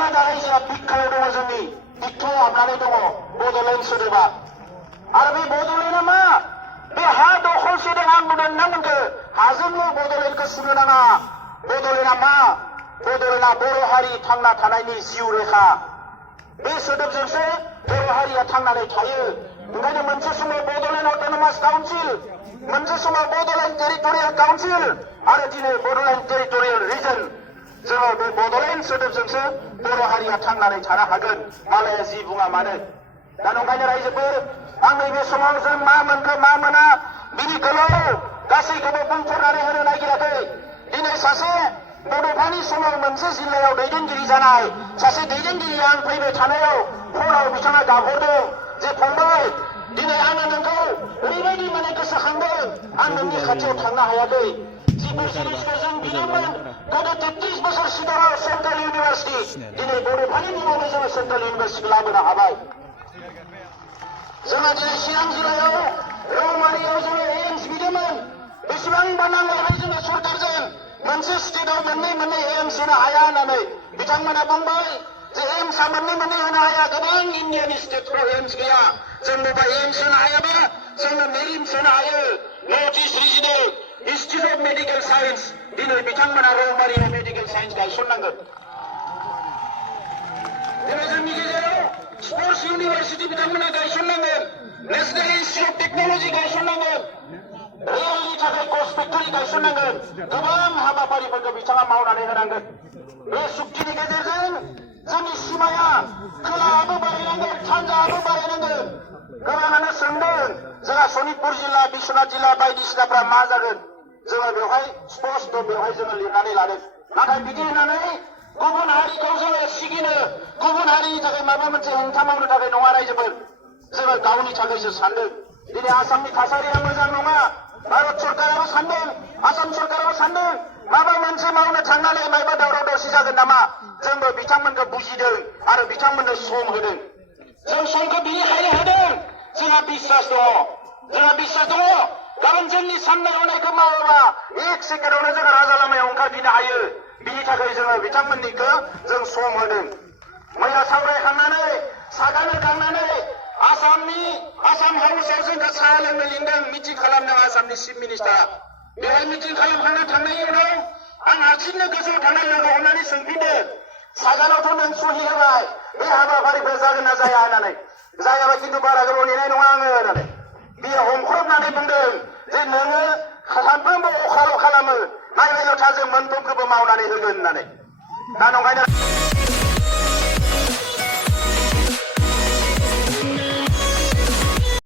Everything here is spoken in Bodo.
आलादा रायजोआ बिखायाव दङ जोंनि बिखायाव हाबनानै दङ बड'लेण्ड सोदोबा आरो बे बड'लेण्डआ मा बे हा दखल सोदों आं नुदों ना मोनखो हाजोंल' बड'लेण्डखौ सुनो नाङा बड'लेण्डआ मा बड'लेण्डआ बर' हारि थांना थानायनि जिउ रेखा बे सोदोबजोंसो बर' हारिया थांनानै थायो ओंखायनो मोनसे समाव बड'लेण्ड अट'नमास काउन्सिल मोनसे समाव बड'लेण्ड टेरिटरियेल काउन्सिल आरो दिनै बड'लेण्ड टेरिटरियेल रिजन जोङो बे बड'लेण्ड सोदोबजोंसो बर' हारिया थांनानै थानो हागोन मालाया जि बुङा मानो दा ओंखायनो रायजोफोर आं नैबे समाव जों मा मोनखो मा मोना बिनि गोलाव गासैखौबो बुंफोरनानै होनो नागिराखै दिनै सासे बड'फानि समाव मोनसे जिल्लायाव दैदेनगिरि जानाय सासे दैदेनगिरिया आं फैबाय थानायाव फनाव बिथाङा गाबहरदों जे फंबाय दिनै आङो नोंखौ ओरैबायदि माने गोसोखांदों आं नोंनि खाथियाव थांनो हायाखै जिफोर जिनिसखौ जों बिदोंमोन गोदो 33 बोसोर सिगाङाव सेन्ट्रेल इउनिभार्सिटि दिनै बड'फानि मुङावनो जोङो सेन्ट्रेल इउनिभार्सिटिखौ लाबोनो हाबाय जोङो दिनै चिरां जिल्लायाव रौमारियाव जोङो एम्स बिदोंमोन बेसेबांबा नांलायबाय जोङो सरकारजों मोनसे स्टेटआव मोननै एम्स होनो हाया होननानै बिथांमोना बुंबाय जे एम्सआ मोननै होनो हाया गोबां इन्डियानि स्टेटफोराव एम्स गैया जोंनो बा एम्स होनो हायाबा जोंनो मेरिम्स होनो हायो north east regional institute of medical science दिनै बिथांमोना रौमारियाव मेडिकेल साइन्स गायसननांगोन दिनै जोंनि गेजेराव स्पर्ट्स इउनिभार्सिटि बिथांमोना गायसननांगोन नेशनेल इन्स्टिट्युट अफ टेक्न'लजि गायसननांगोन रेलनि थाखाय कच फेक्टरि गायसननांगोन गोबां हाबाफारिफोरखौ बिथाङा मावनानै होनांगोन बे सुक्तिनि गेजेरजों जोंनि सिमाया खोलाहाबो बारायनांगोन सानजाहाबो बारायनांगोन गोबाङानो सोंदों जोंहा सनितपुर जिल्ला बिश्वनाथ जिल्ला बायदिसिनाफ्रा मा जागोन जोङो बेवहाय स्पष्ट बेवहाय जोङो लिरनानै लादों नाथाय बिदि होननानै गुबुन हारिखौ जोङो सिगिनो गुबुन हारिनि थाखाय माबा मोनसे हेंथा मावनो थाखाय नङा रायजोफोर जोङो गावनि थाखायसो सानदों दिनै आसामनि थासारिया मोजां नङा भारत सरकाराबो सानदों आसाम सरकाराबो सानदों माबा मोनसे मावनो थांनानै माबा दावराव दावसि जागोन नामा जोंबो बिथांमोनखौ बुजिदों आरो बिथांमोननो सम होदों जों समखौ बिनिखायनो होदों जोंहा बिश्वास दङ गाबोन जोंनि साननाय हनायखौ मावोबा 1 सेकेन्डआवनो जोङो राजा लामायाव ओंखारफिननो हायो बिनि थाखाय जोङो बिथांमोननिखौ जों सम होदों मैया सावरायखांनानै सागानो थांनानै आसाम हाउसआव जोंखौ साहा लोंनो लिंदों मिटिं खालामदों आसामनि चिफ मिनिस्टारा बेवहाय मिटिं खालामखांना थांनायनि उनाव आं हारसिंनो गोजौआव थांना लोगो हमनानै सोंफिनदों सागानावथ' नों सहि होबाय बे हाबाफारिफ्रा जागोन ना जाया होननानै जायाबा खिन्थु बारा गोबाव नेनाय नङा आङो होननानै बियो हमख्रबनानै बुंदों जे नोङो सानफ्रोमबो अखाल' खालामो नायबायल' था जों मोनफ्रोमखौबो मावनानै होगोन होननानै दा नंखायनो